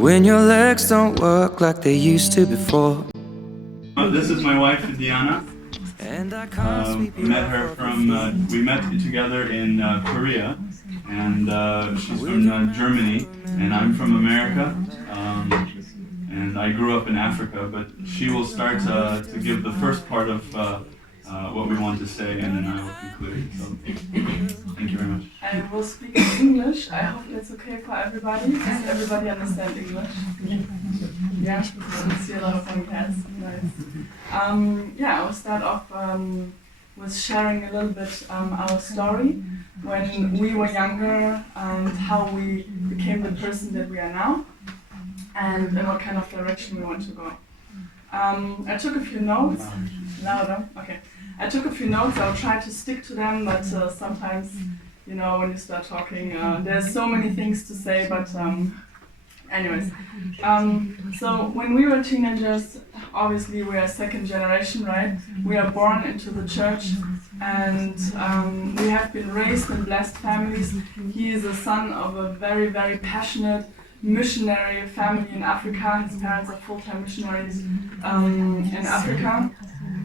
when your legs don't work like they used to before. This is my wife, Diana. We met together in Korea, and she's from Germany, and I'm from America. And I grew up in Africa, but she will start to give the first part of what we want to say, and then I will conclude. So, thank you very much. I will speak in English. I hope that's okay for everybody. Does everybody understand English? Yeah, I see a lot of funny hats. Nice. I will start off with sharing a little bit our story when we were younger and how we became the person that we are now, and in what kind of direction we want to go. I took a few notes. Louder? Okay. I took a few notes. I'll try to stick to them, but sometimes, when you start talking, there's so many things to say, but anyways. So when we were teenagers, obviously we are second generation, right? We are born into the church, and we have been raised in blessed families. He is a son of a very, very passionate missionary family in Africa. His parents are full-time missionaries in Africa.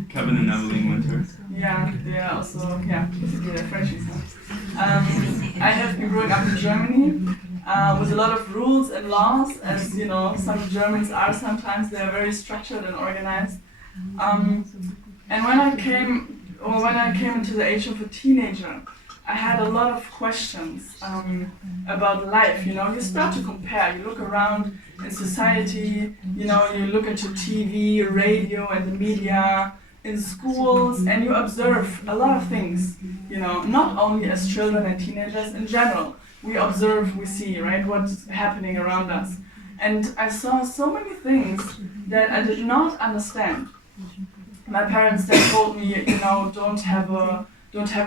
Kevin and Evelyn Winter. Yeah, they are also, basically they're Frenchies. I have been growing up in Germany with a lot of rules and laws, as some Germans are sometimes. They are very structured and organized. And when I came into the age of a teenager, I had a lot of questions about life. You start to compare. You look around in society. You look into TV, radio, and the media, in schools, and you observe a lot of things. Not only as children and teenagers. In general, we observe, we see, right, what's happening around us. And I saw so many things that I did not understand. My parents then told me, don't have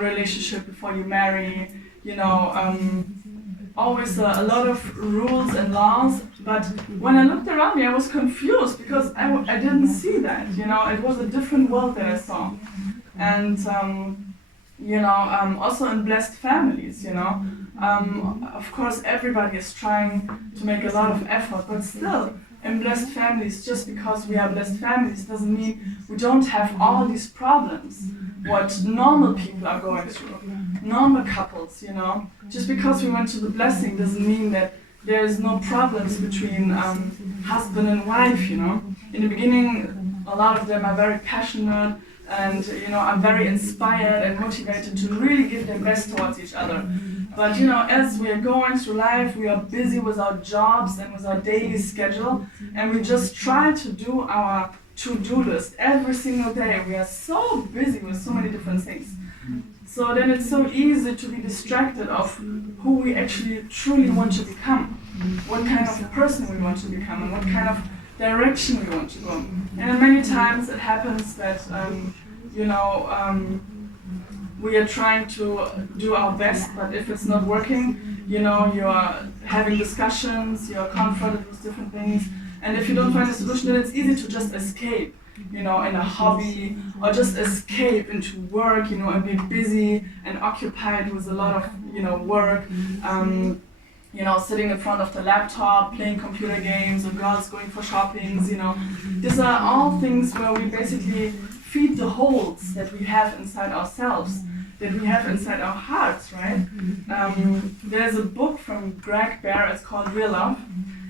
a relationship before you marry, always a lot of rules and laws. But when I looked around me, I was confused because I didn't see that, it was a different world that I saw. And, also in blessed families, of course everybody is trying to make a lot of effort, but still, in blessed families, just because we are blessed families doesn't mean we don't have all these problems what normal people are going through, normal couples, Just because we went to the blessing doesn't mean that there is no problems between husband and wife, In the beginning, a lot of them are very passionate and, are very inspired and motivated to really give their best towards each other. But, as we are going through life, we are busy with our jobs and with our daily schedule, and we just try to do our to-do list every single day. We are so busy with so many different things. So then it's so easy to be distracted of who we actually truly want to become, what kind of person we want to become, and what kind of direction we want to go. And many times it happens that, we are trying to do our best, but if it's not working, you're having discussions, you're confronted with different things, and if you don't find a solution, then it's easy to just escape, in a hobby, or just escape into work, and be busy and occupied with a lot of, work, sitting in front of the laptop, playing computer games, or girls going for shoppings, These are all things where we basically feed the holes that we have inside ourselves, that we have inside our hearts, right? There's a book from Greg Bear, it's called Real Love,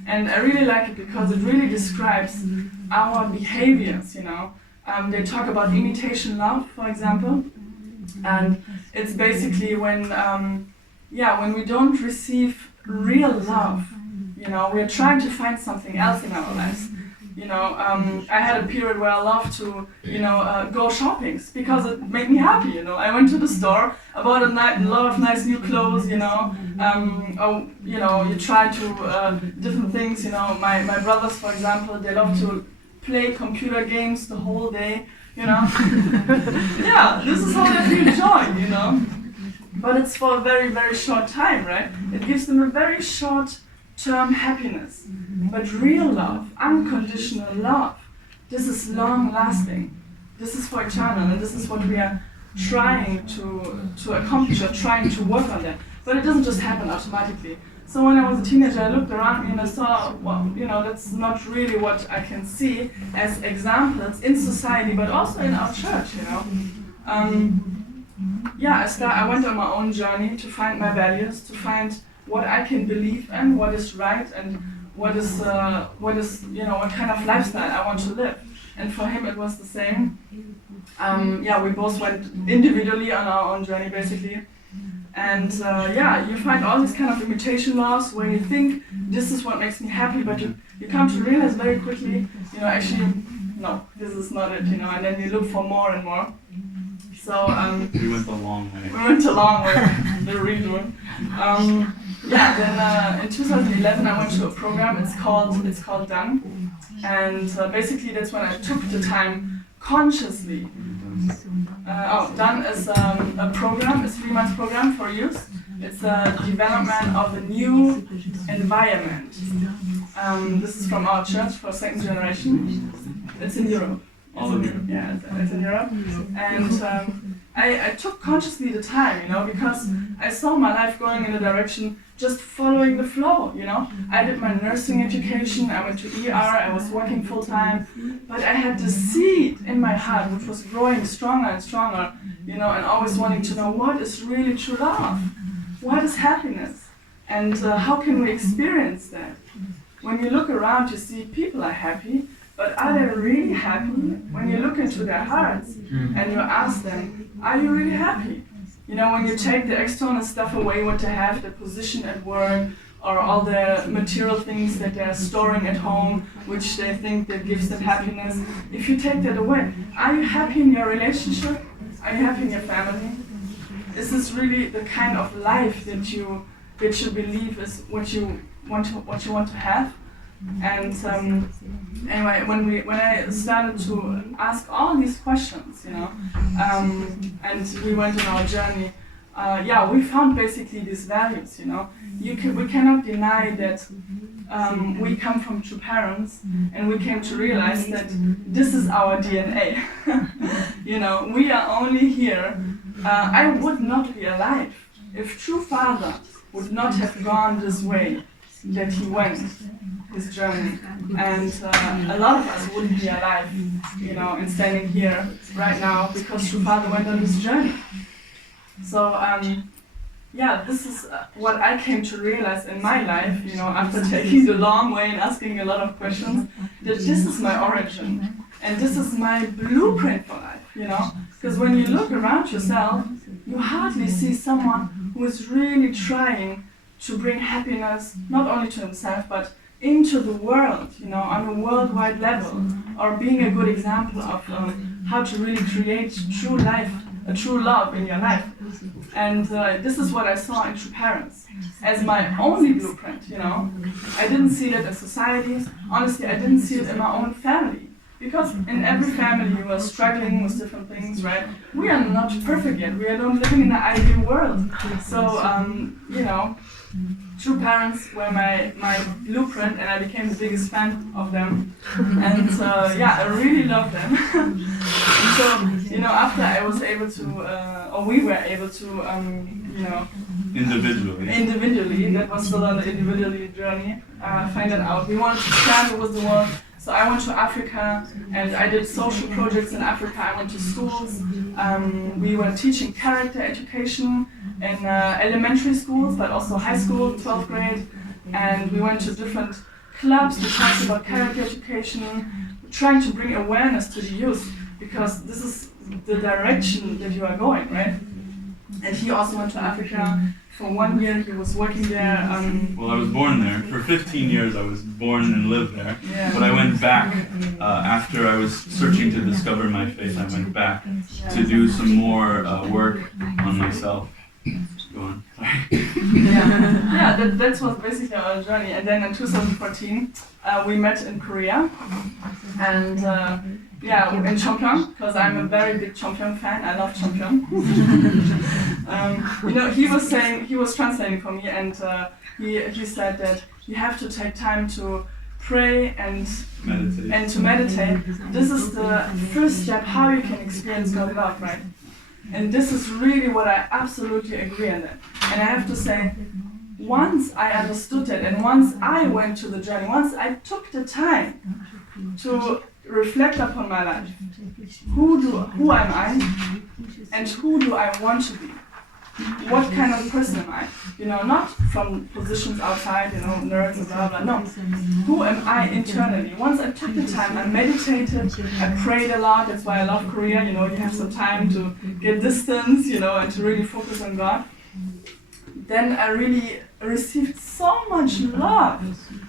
and I really like it because it really describes our behaviors, They talk about imitation love, for example, and it's basically when we don't receive real love, we're trying to find something else in our lives. I had a period where I loved to, go shopping because it made me happy, I went to the store, I bought a lot of nice new clothes, you try to different things, my brothers, for example, they love to play computer games the whole day, Yeah, this is how they feel joy, But it's for a very, very short time, right? It gives them a very short-term happiness. But real love, unconditional love, this is long-lasting. This is for eternal, and this is what we are trying to accomplish or trying to work on that. But it doesn't just happen automatically. So when I was a teenager, I looked around me and I saw, well, you know, that's not really what I can see as examples in society, but also in our church, you know. Yeah, I went on my own journey to find my values, to find what I can believe in, what is right, and what is, you know, what kind of lifestyle I want to live. And for him, it was the same. Yeah, we both went individually on our own journey, basically. And yeah, you find all these kind of imitation laws where you think this is what makes me happy, but you come to realize very quickly, you know, actually, no, this is not it, you know, and then you look for more and more. So we went a long way. We went a long way, the redoing. Yeah, then in 2011 I went to a program. It's called Done, and basically that's when I took the time consciously. Done is a program, a 3-month program for youth. It's a development of a new environment. This is from our church for second generation. It's in Europe. All of Europe. Yeah, it's in Europe. And I took consciously the time, you know, because I saw my life going in a direction just following the flow, you know. I did my nursing education, I went to ER, I was working full time, but I had this seed in my heart which was growing stronger and stronger, you know, and always wanting to know what is really true love, what is happiness, and how can we experience that. When you look around, you see people are happy, but are they really happy? When you look into their hearts and you ask them, are you really happy? You know, when you take the external stuff away, what they have, the position at work, or all the material things that they're storing at home, which they think that gives them happiness, if you take that away, are you happy in your relationship? Are you happy in your family? Is this really the kind of life that you believe is what you want to have? And anyway, when I started to ask all these questions, you know, and we went on our journey, yeah, we found basically these values, you know. We cannot deny that we come from true parents, and we came to realize that this is our DNA. You know, we are only here. I would not be alive if true father would not have gone this way that he went, his journey, and a lot of us wouldn't be alive, you know, and standing here right now because true father went on this journey. So yeah, this is what I came to realize in my life, you know, after taking the long way and asking a lot of questions, that this is my origin and this is my blueprint for life, you know, because when you look around yourself, you hardly see someone who is really trying to bring happiness not only to himself but into the world, you know, on a worldwide level, or being a good example of how to really create true life, a true love in your life. And this is what I saw in True Parents as my only blueprint, you know. I didn't see that in society. Honestly, I didn't see it in my own family. Because in every family you are struggling with different things, right? We are not perfect yet. We are not living in an ideal world. So, you know, True Parents were my blueprint, and I became the biggest fan of them. And yeah, I really love them. And so, you know, after I was able to, or we were able to, you know, individually, that was still on the individual journey, find that out. We wanted to travel with the world. So I went to Africa and I did social projects in Africa. I went to schools. We were teaching character education in elementary schools, but also high school, 12th grade. And we went to different clubs to talk about character education, trying to bring awareness to the youth, because this is the direction that you are going, right? And he also went to Africa. For 1 year, he was working there. Well, I was born there. For 15 years, I was born and lived there. Yeah. But I went back after I was searching to discover my faith. I went back to do some more work on myself. Go on. Sorry. Yeah, that was basically our journey. And then in 2014, we met in Korea. And yeah, in Chongpyeong, because I'm a very big Chongpyeong fan. I love Chongpyeong. You know, he was translating for me, and he said that you have to take time to pray and to meditate. This is the first step how you can experience God's love, right? And this is really what I absolutely agree on that. And I have to say, once I understood it, and once I went to the journey, once I took the time to reflect upon my life, who am I, and who do I want to be? What kind of person am I? Not from positions outside, nerds and blah blah. No, who am I internally? Once I took the time, I meditated, I prayed a lot. That's why I love Korea. You have some time to get distance, and to really focus on God. Then I really received so much love.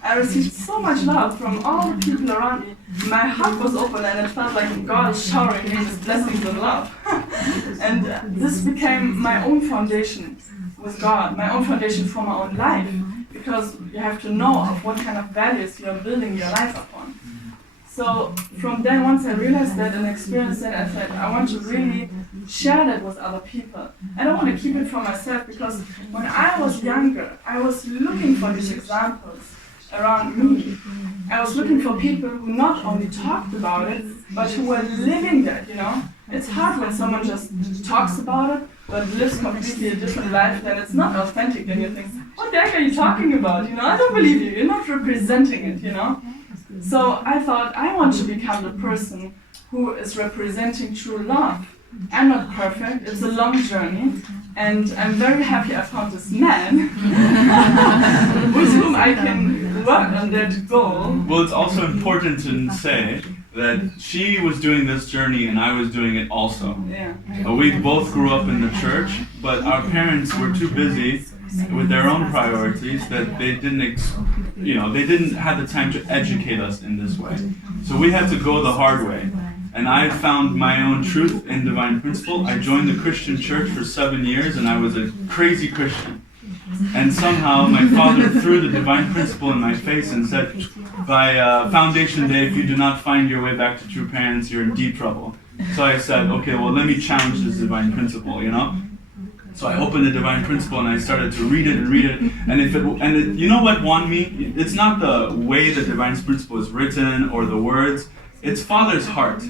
I received so much love from all the people around me. My heart was open and it felt like God is showering me His blessings and love. And this became my own foundation with God, my own foundation for my own life. Because you have to know of what kind of values you are building your life upon. So from then, once I realized that and experienced that, I said, I want to really share that with other people. I don't want to keep it for myself, because when I was younger, I was looking for these examples around me. I was looking for people who not only talked about it, but who were living that, It's hard when someone just talks about it, but lives completely a different life, then it's not authentic, then you think, what the heck are you talking about? I don't believe you, you're not representing it, So I thought, I want to become the person who is representing true love. I'm not perfect, it's a long journey, and I'm very happy I found this man with whom I can work on that goal. Well, it's also important to say that she was doing this journey and I was doing it also. Yeah. We both grew up in the church, but our parents were too busy with their own priorities that they didn't have the time to educate us in this way. So we had to go the hard way. And I found my own truth in divine principle. I joined the Christian church for 7 years and I was a crazy Christian. And somehow my father threw the divine principle in my face and said, by Foundation Day, if you do not find your way back to true parents, you're in deep trouble. So I said, okay, well, let me challenge this divine principle, So I opened the divine principle and I started to read it. And you know what won me? It's not the way the divine principle is written or the words. It's Father's heart.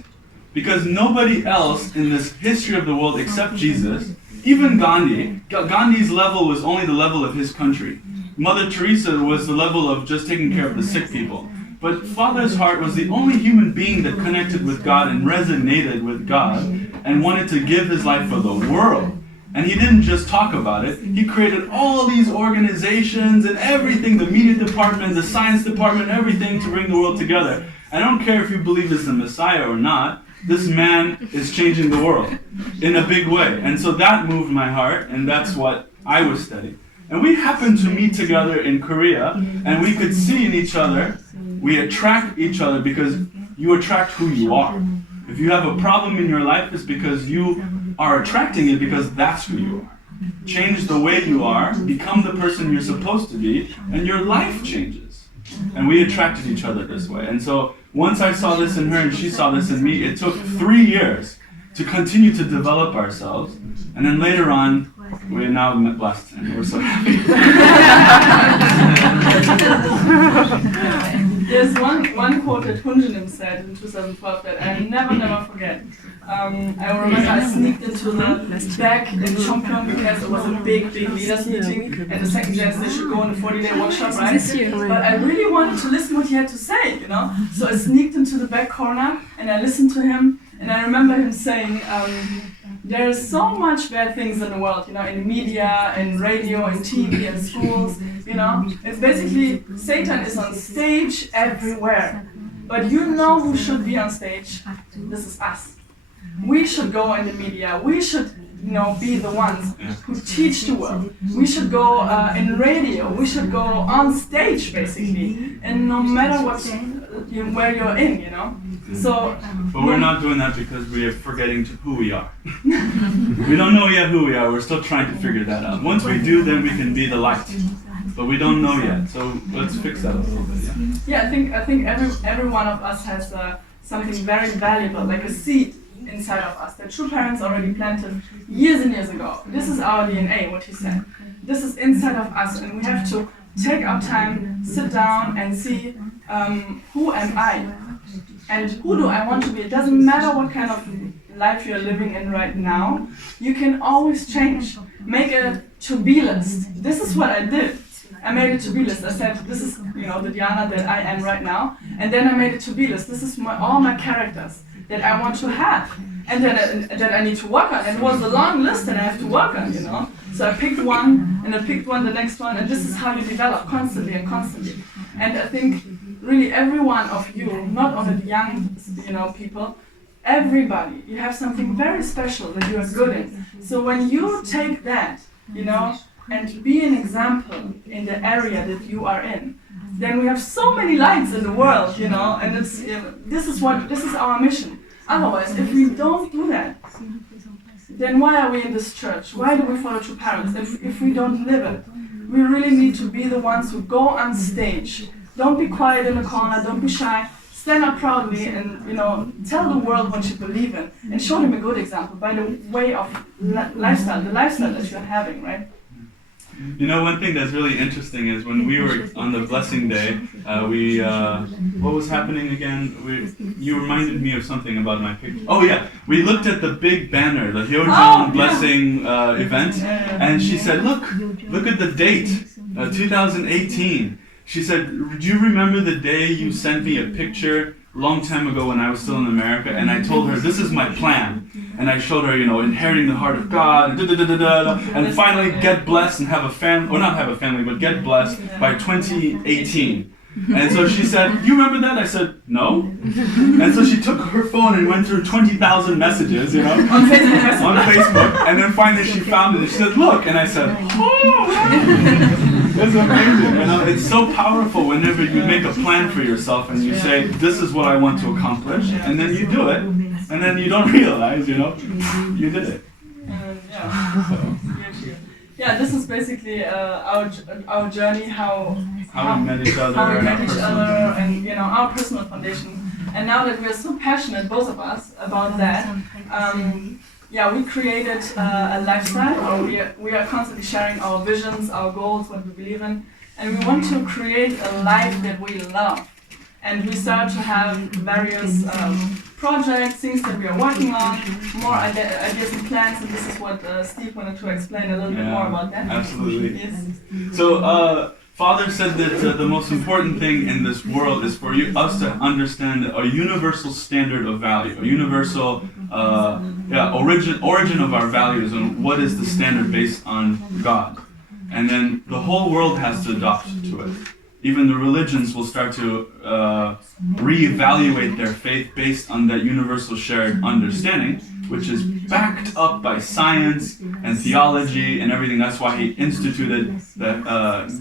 Because nobody else in this history of the world except Jesus, even Gandhi's level was only the level of his country. Mother Teresa was the level of just taking care of the sick people. But Father's heart was the only human being that connected with God and resonated with God and wanted to give his life for the world. And he didn't just talk about it, he created all these organizations and everything, the media department, the science department, everything to bring the world together. I don't care if you believe he's the Messiah or not, this man is changing the world in a big way. And so that moved my heart, and that's what I was studying. And we happened to meet together in Korea, and we could see in each other, we attract each other because you attract who you are. If you have a problem in your life, it's because you are attracting it because that's who you are. Change the way you are, become the person you're supposed to be, and your life changes. And we attracted each other this way. And so once I saw this in her and she saw this in me, it took 3 years to continue to develop ourselves. And then later on, we're now blessed and we're so happy. There's one quote that Hunjanim said in 2012 that I never forget. I remember I sneaked into the back in Chongpyeong because it was a big leaders meeting, and the second day they should go on a 40-day workshop, right? But I really wanted to listen what he had to say, So I sneaked into the back corner and I listened to him, and I remember him saying, there's so much bad things in the world, in media, in radio, in TV, in schools, It's basically, Satan is on stage everywhere. But who should be on stage? This is us. We should go in the media. We should, be the ones who teach the world. We should go in radio. We should go on stage, basically. And no matter where you're in, So. But we're not doing that because we are forgetting who we are. We don't know yet who we are. We're still trying to figure that out. Once we do, then we can be the light. But we don't know yet. So let's fix that a little bit. Yeah, I think every one of us has something very valuable, like a seed inside of us that true parents already planted years and years ago. This is our DNA, what he said. This is inside of us, and we have to take our time, sit down and see who am I and who do I want to be. It doesn't matter what kind of life you're living in right now, you can always change. Make a to-be list. This is what I did. I made a to-be list. I said, this is, the Diana that I am right now. And then I made a to-be list. This is all my characters that I want to have. And then that I need to work on. And it was a long list that I have to work on, So I picked one, and I picked one, the next one, and this is how you develop constantly and constantly. And I think really every one of you, not only the young, people, everybody, you have something very special that you are good in. So when you take that, and be an example in the area that you are in, then we have so many lights in the world, and it's this is our mission. Otherwise, if we don't do that, then why are we in this church? Why do we follow true parents if we don't live it? We really need to be the ones who go on stage. Don't be quiet in the corner, don't be shy. Stand up proudly and tell the world what you believe in and show them a good example by the way of lifestyle, the lifestyle that you're having, right? One thing that's really interesting is when we were on the blessing day, what was happening again? You reminded me of something about my picture. Oh yeah, we looked at the big banner, the Hyojeon blessing event, and she said, look at the date, 2018. She said, do you remember the day you sent me a picture a long time ago when I was still in America, and I told her, this is my plan. And I showed her, inheriting the heart of God, and finally get blessed and have a family, or not have a family, but get blessed by 2018. And so she said, do you remember that? I said, no. And so she took her phone and went through 20,000 messages, on Facebook. And then finally she found it and she said, look. And I said, oh, it's amazing. It's so powerful whenever you make a plan for yourself and you say, this is what I want to accomplish. And then you do it. And then you don't realize, you did it. Yeah, this is basically our journey, how we met each other, and our personal foundation. And now that we are so passionate, both of us, about that, we created a lifestyle, or we are constantly sharing our visions, our goals, what we believe in, and we want to create a life that we love. And we start to have various projects, things that we are working on, more ideas and plans, and this is what Steve wanted to explain a little bit more about that. Absolutely. Yes. So, Father said that the most important thing in this world is for us to understand a universal standard of value, a universal origin of our values, and what is the standard based on God. And then the whole world has to adopt to it. Even the religions will start to reevaluate their faith based on that universal shared understanding, which is backed up by science and theology and everything. That's why he instituted the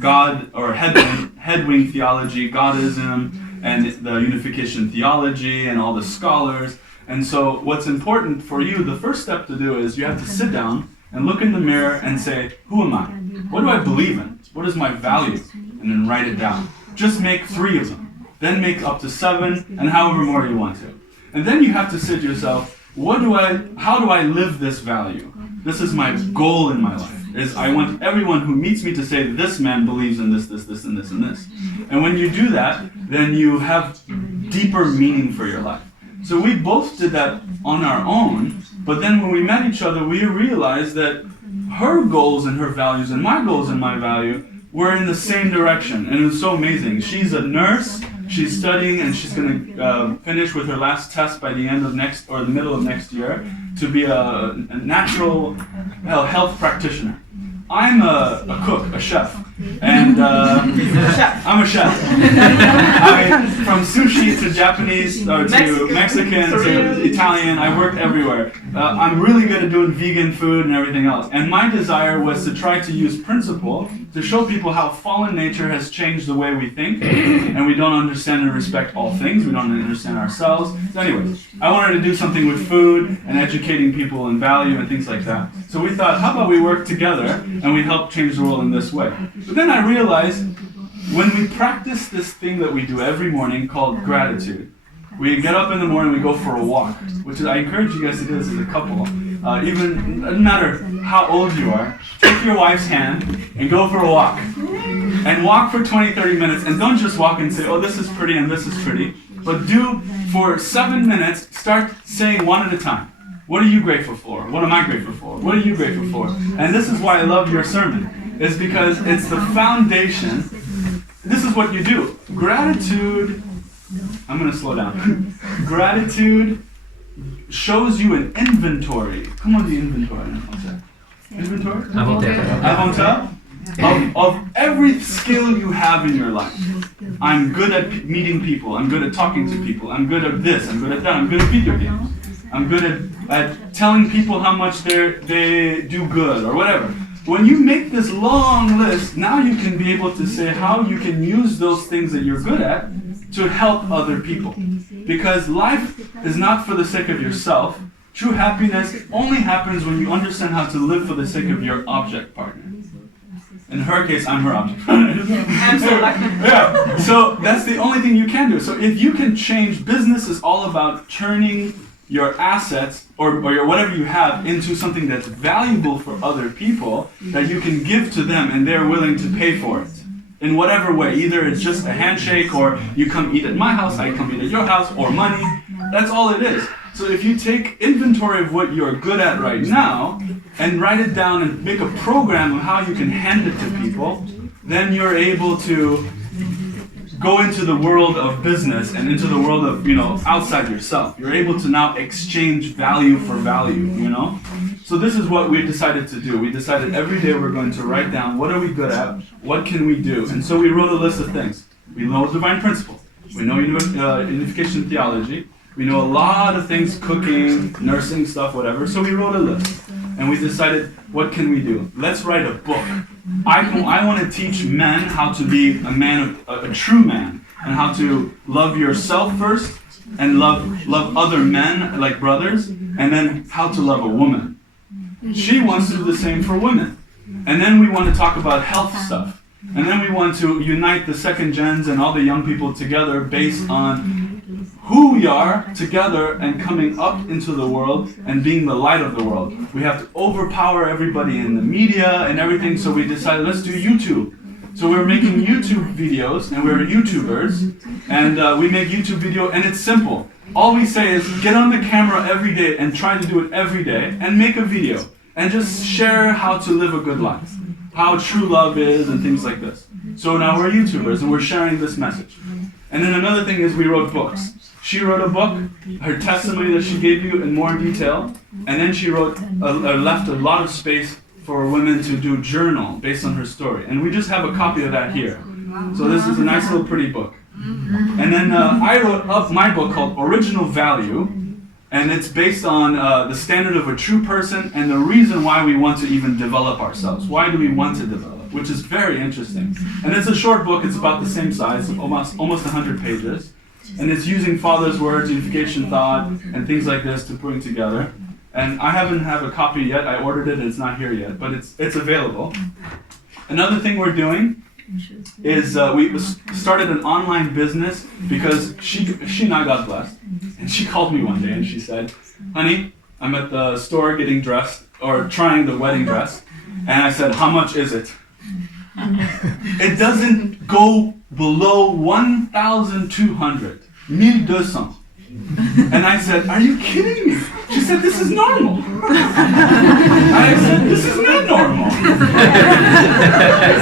God or headwing theology, Godism, and the unification theology and all the scholars. And so what's important for you, the first step to do is you have to sit down and look in the mirror and say, who am I? What do I believe in? What is my value? And then write it down. Just make 3 of them. Then make up to 7, and however more you want to. And then you have to say to yourself, how do I live this value? This is my goal in my life. I want everyone who meets me to say, this man believes in this, this, this, and this, and this. And when you do that, then you have deeper meaning for your life. So we both did that on our own, but then when we met each other, we realized that her goals and her values and my goals and my value were in the same direction, and it was so amazing. She's a nurse, she's studying, and she's going to finish with her last test by the end of the middle of next year to be a natural health practitioner. I'm a cook, a chef, and I'm a chef. From sushi to Japanese, or to Mexican to Italian, I worked everywhere. I'm really good at doing vegan food and everything else. And my desire was to try to use principle to show people how fallen nature has changed the way we think, and we don't understand and respect all things. We don't understand ourselves. So anyways, I wanted to do something with food and educating people in value and things like that. So we thought, how about we work together and we help change the world in this way? But then I realized when we practice this thing that we do every morning called gratitude, we get up in the morning, we go for a walk, which is, I encourage you guys to do this as a couple. Even, doesn't matter how old you are, take your wife's hand and go for a walk. And walk for 20-30 minutes, and don't just walk and say, oh, this is pretty and this is pretty, but do for 7 minutes, start saying one at a time. What are you grateful for? What am I grateful for? What are you grateful for? And this is why I love your sermon. is because it's the foundation. This is what you do. Gratitude, I'm going to slow down. Gratitude shows you an inventory. Comment on dit inventory en français? Inventory? Inventaire. Of every skill you have in your life. I'm good at meeting people. I'm good at talking to people. I'm good at this. I'm good at that. I'm good at video games. I'm good at telling people how much they do good or whatever. When you make this long list, now you can be able to say how you can use those things that you're good at to help other people. Because life is not for the sake of yourself. True happiness only happens when you understand how to live for the sake of your object partner. In her case, I'm her object. I'm so lucky. Yeah. So that's the only thing you can do. So if you can change, business is all about turning your assets or your whatever you have into something that's valuable for other people that you can give to them and they're willing to pay for it. In whatever way. Either it's just a handshake or you come eat at my house, I come eat at your house, or money. That's all it is. So if you take inventory of what you're good at right now and write it down and make a program of how you can hand it to people, then you're able to go into the world of business and into the world of, outside yourself. You're able to now exchange value for value, So this is what we decided to do. We decided every day we're going to write down what are we good at, what can we do. And so we wrote a list of things. We know divine principles. We know unification theology. We know a lot of things, cooking, nursing stuff, whatever. So we wrote a list. And we decided, what can we do? Let's write a book. I want to teach men how to be a true man, and how to love yourself first, and love other men like brothers, and then how to love a woman. She wants to do the same for women. And then we want to talk about health stuff. And then we want to unite the second gens and all the young people together based on who we are together and coming up into the world and being the light of the world. We have to overpower everybody in the media and everything, so we decided let's do YouTube. So we're making YouTube videos, and we're YouTubers, and we make YouTube video, and it's simple. All we say is get on the camera every day and try to do it every day and make a video and just share how to live a good life, how true love is and things like this. So now we're YouTubers and we're sharing this message. And then another thing is we wrote books. She wrote a book, her testimony that she gave you in more detail, and then she left a lot of space for women to do journal based on her story. And we just have a copy of that here. So this is a nice little pretty book. And then I wrote up my book called Original Value, and it's based on the standard of a true person and the reason why we want to even develop ourselves. Why do we want to develop? Which is very interesting. And it's a short book, it's about the same size, almost 100 pages. And it's using Father's words, unification thought, and things like this to bring together. And I haven't have a copy yet. I ordered it, it's not here yet, but it's available. Another thing we're doing is we started an online business because she and I got blessed. And she called me one day and she said, honey, I'm at the store getting dressed, or trying the wedding dress. And I said, how much is it? It doesn't go below 1,200, 1,200. And I said, are you kidding me? She said, this is normal. And I said, this is not normal. This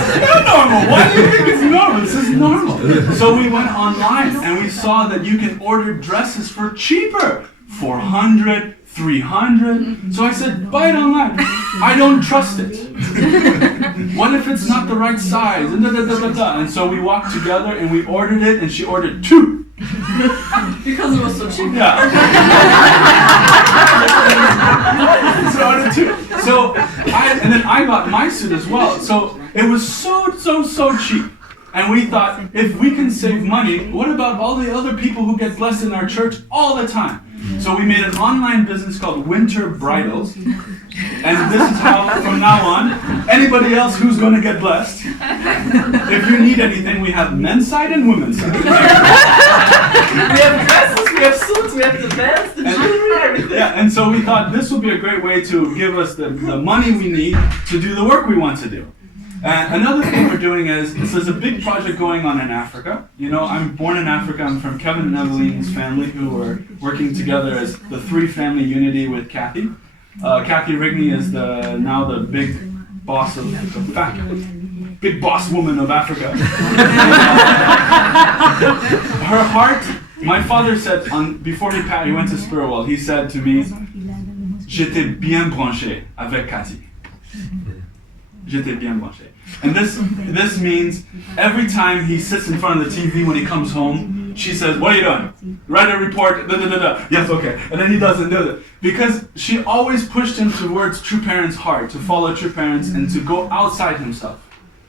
is not normal. Why do you think it's normal? This is normal. So we went online and we saw that you can order dresses for cheaper. 400, 300. So I said, buy it online. I don't trust it. What if it's not the right size? And so we walked together and we ordered it, and she ordered 2. Because it was so cheap. Yeah. So I ordered 2. So and then I got my suit as well. So it was so cheap. And we thought, if we can save money, what about all the other people who get blessed in our church all the time? So we made an online business called Winter Bridals. And this is how, from now on, anybody else who's going to get blessed, if you need anything, we have men's side and women's side. We have dresses, we have suits, we have the bands, the jewelry, everything. Yeah, and so we thought this would be a great way to give us the money we need to do the work we want to do. And another thing we're doing is, there's a big project going on in Africa. You know, I'm born in Africa. I'm from Kevin and Eveline's family, who are working together as the 3-family unity with Kathy. Kathy Rigney is now the big boss of the big boss woman of Africa. Her heart, my father said, before he went to spirit world, he said to me, j'étais bien branché avec Cathy. J'étais bien branché. And this means every time he sits in front of the TV when he comes home, she says, what are you doing? Write a report, da da da da. Yes, okay. And then he doesn't do it. Because she always pushed him towards true parents' heart, to follow true parents and to go outside himself.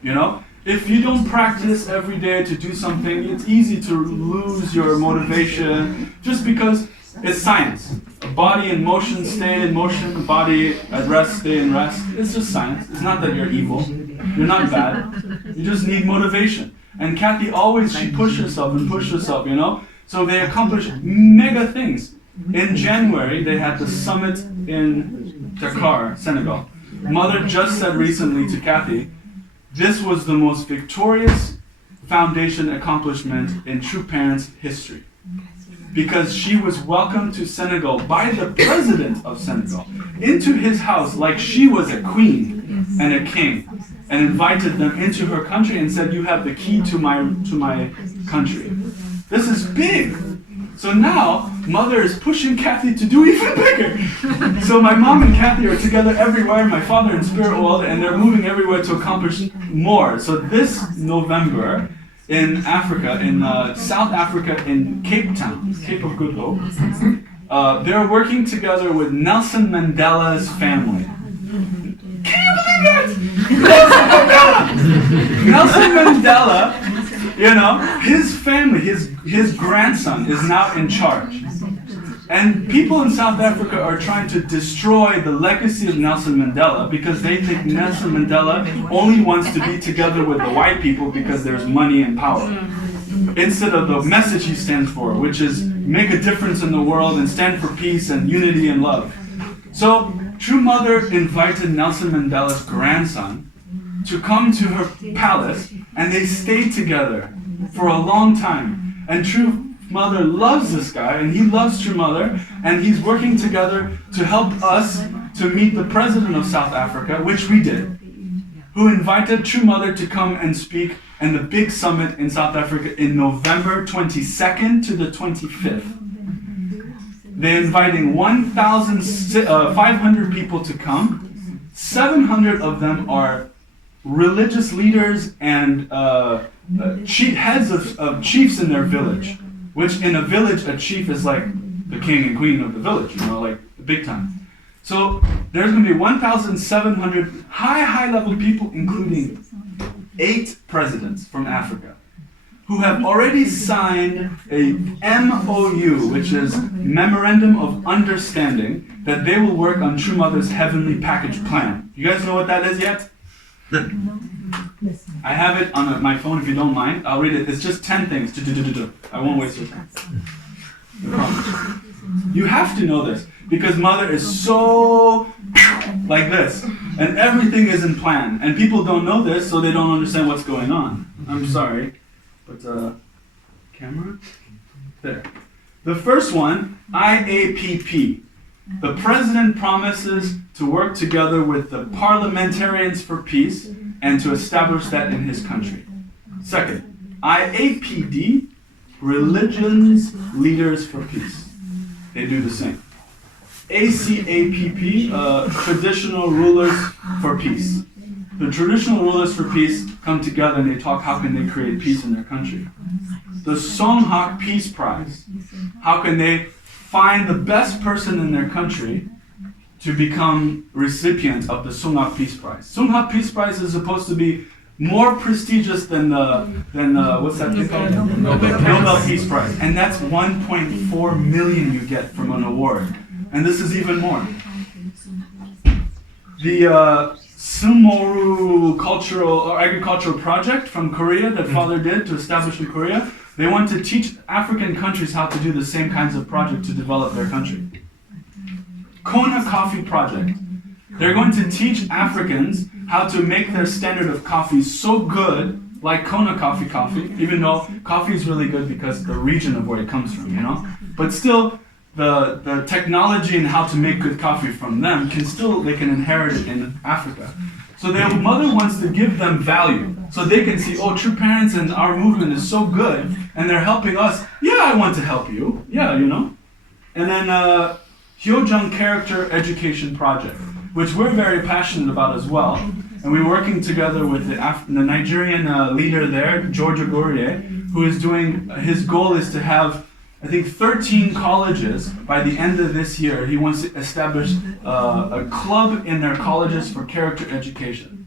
You know? If you don't practice every day to do something, it's easy to lose your motivation just because it's science. Body in motion, stay in motion. Body at rest, stay in rest. It's just science. It's not that you're evil. You're not bad. You just need motivation. And Kathy always, she pushed herself and pushed herself, you know? So they accomplished mega things. In January, they had the summit in Dakar, Senegal. Mother just said recently to Kathy, this was the most victorious foundation accomplishment in True Parents history. Because she was welcomed to Senegal by the president of Senegal into his house like she was a queen and a king, and invited them into her country and said, you have the key to my country. This is big. So now, Mother is pushing Kathy to do even bigger. So my mom and Kathy are together everywhere, my father in spirit world, and they're moving everywhere to accomplish more. So this November, in Africa, in South Africa, in Cape Town, Cape of Good Hope, they're working together with Nelson Mandela's family. Can you believe it? Nelson Mandela, you know, his family, his grandson is now in charge. And people in South Africa are trying to destroy the legacy of Nelson Mandela because they think Nelson Mandela only wants to be together with the white people because there's money and power. Instead of the message he stands for, which is make a difference in the world and stand for peace and unity and love. So, True Mother invited Nelson Mandela's grandson to come to her palace, and they stayed together for a long time. And True Mother loves this guy, and he loves True Mother, and he's working together to help us to meet the president of South Africa, which we did, who invited True Mother to come and speak in the big summit in South Africa in November 22nd to the 25th. They're inviting 1,500 people to come. 700 of them are religious leaders and heads of chiefs in their village. Which in a village, a chief is like the king and queen of the village, you know, like big time. So there's going to be 1,700 high level people, including 8 presidents from Africa, who have already signed a MOU, which is Memorandum of Understanding, that they will work on True Mother's Heavenly Package Plan. You guys know what that is yet? I have it on my phone if you don't mind. I'll read it. It's just 10 things. I won't waste your time. I promise. You have to know this because Mother is so like this. And everything is in plan. And people don't know this, so they don't understand what's going on. I'm sorry. But, camera? There. The first one, IAPP. The President promises to work together with the Parliamentarians for Peace and to establish that in his country. Second, IAPD, Religions Leaders for Peace. They do the same. ACAPP, Traditional Rulers for Peace. The traditional rulers for peace come together and they talk how can they create peace in their country. The Songhak Peace Prize, how can they find the best person in their country to become recipient of the Songhak Peace Prize. Songhak Peace Prize is supposed to be more prestigious than what's that thing called? Nobel Peace Prize. And that's 1.4 million you get from an award. And this is even more. The Sumoru Cultural or Agricultural Project from Korea that Father did to establish in Korea, they want to teach African countries how to do the same kinds of project to develop their country. Kona Coffee Project. They're going to teach Africans how to make their standard of coffee so good, like Kona coffee, even though coffee is really good because the region of where it comes from, you know? But still, the technology and how to make good coffee from them they can inherit it in Africa. So their mother wants to give them value. So they can see, oh, true parents and our movement is so good, and they're helping us. Yeah, I want to help you. Yeah, you know. And then Hyojung Character Education Project, which we're very passionate about as well. And we're working together with the Nigerian leader there, George Ogorie, who is doing, his goal is to have, I think, 13 colleges by the end of this year. He wants to establish a club in their colleges for character education.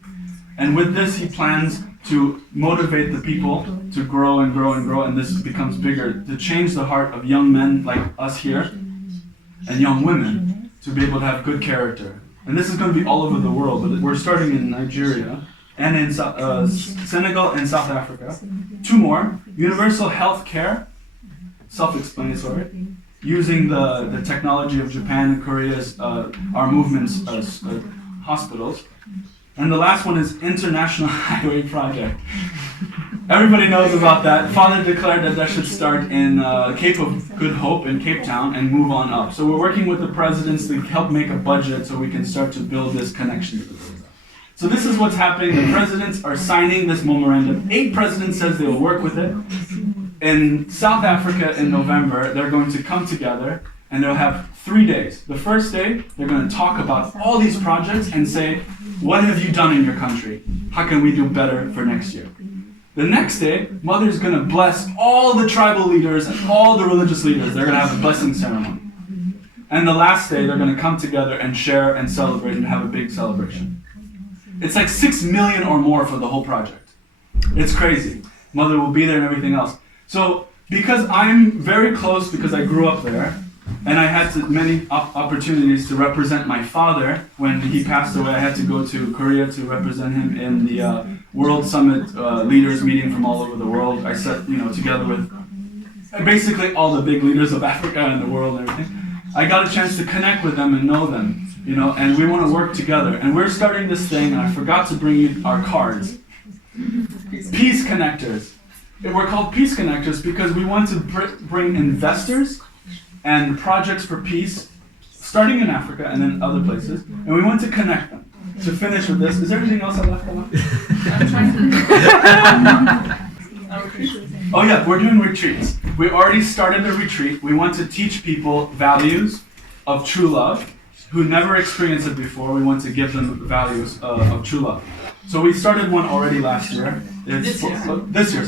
And with this, he plans to motivate the people to grow and grow and grow, and this becomes bigger, to change the heart of young men like us here, and young women, to be able to have good character. And this is going to be all over the world, but we're starting in Nigeria, and in Senegal and South Africa. 2 more, universal health care, self-explanatory, using the technology of Japan and Korea's, our movement's hospitals. And the last one is International Highway Project. Everybody knows about that. Father declared that should start in Cape of Good Hope in Cape Town and move on up. So we're working with the presidents to help make a budget so we can start to build this connection. So this is what's happening. The presidents are signing this memorandum. 8 presidents says they will work with it. In South Africa in November, they're going to come together and they'll have 3 days. The first day, they're going to talk about all these projects and say, what have you done in your country? How can we do better for next year? The next day, Mother's going to bless all the tribal leaders and all the religious leaders. They're going to have a blessing ceremony. And the last day, they're going to come together and share and celebrate and have a big celebration. It's like 6 million or more for the whole project. It's crazy. Mother will be there and everything else. So, because I'm very close, because I grew up there, and I had many opportunities to represent my father when he passed away. I had to go to Korea to represent him in the World Summit leaders meeting from all over the world. I sat, together with basically all the big leaders of Africa and the world and everything. I got a chance to connect with them and know them, and we want to work together. And we're starting this thing, and I forgot to bring you our cards. Peace Connectors. We're called Peace Connectors because we want to bring investors and projects for peace, starting in Africa and then other places, and we want to connect them. To finish with this, is there anything else I left out? I'm trying to. Oh yeah, we're doing retreats. We already started a retreat. We want to teach people values of true love, who never experienced it before. We want to give them values of true love. So we started one already last year. This year,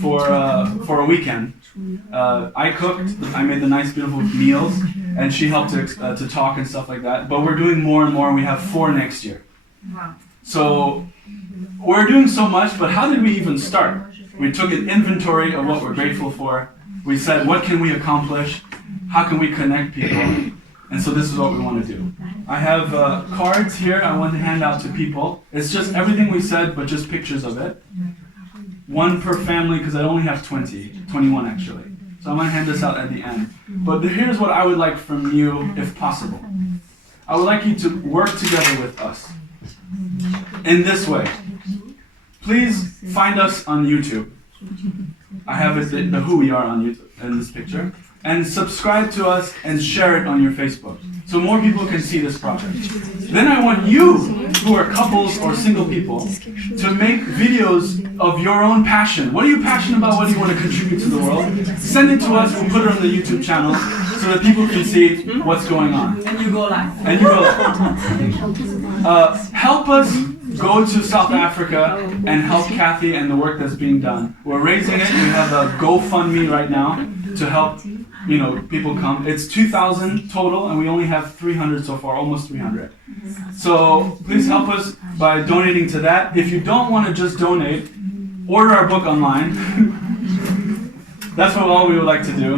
for a weekend. I cooked. I made the nice, beautiful meals, and she helped to talk and stuff like that. But we're doing more and more, and we have 4 next year. Wow. So we're doing so much, but how did we even start? We took an inventory of what we're grateful for. We said, what can we accomplish? How can we connect people? And so this is what we want to do. I have cards here I want to hand out to people. It's just everything we said, but just pictures of it. 1 per family, because I only have 21 actually. So I'm going to hand this out at the end. But here's what I would like from you, if possible. I would like you to work together with us in this way. Please find us on YouTube. I have it, the who we are on YouTube in this picture. And subscribe to us and share it on your Facebook, so more people can see this project. Then I want you, who are couples or single people, to make videos of your own passion. What are you passionate about? What do you want to contribute to the world? Send it to us. We'll put it on the YouTube channel so that people can see what's going on. And you go live. And you go live. Help us go to South Africa and help Kathy and the work that's being done. We're raising it. We have a GoFundMe right now to help people come. It's 2,000 total, and we only have 300 so far, almost 300. So please help us by donating to that. If you don't want to just donate, order our book online. That's all we would like to do.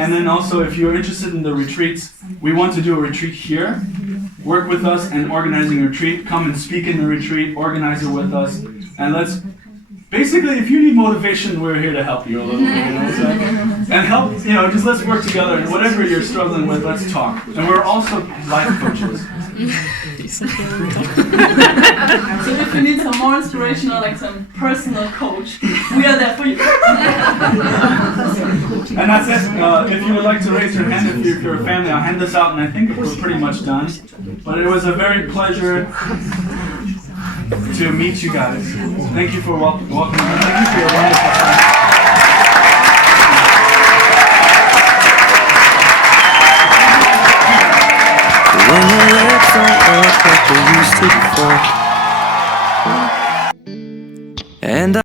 And then also, if you're interested in the retreats, we want to do a retreat here. Work with us in organizing a retreat. Come and speak in the retreat. Organize it with us. And let's basically, if you need motivation, we're here to help you a little bit. So, and help, just let's work together. And whatever you're struggling with, let's talk. And we're also life coaches. So if you need some more inspirational, like some personal coach, we are there for you. And that's it. If you would like to raise your hand, if you're a family, I'll hand this out, and I think we're pretty much done. But it was a very pleasure. to meet you guys. Thank you for welcoming me. Thank you for your wonderful time. When your legs don't work like they used to before, and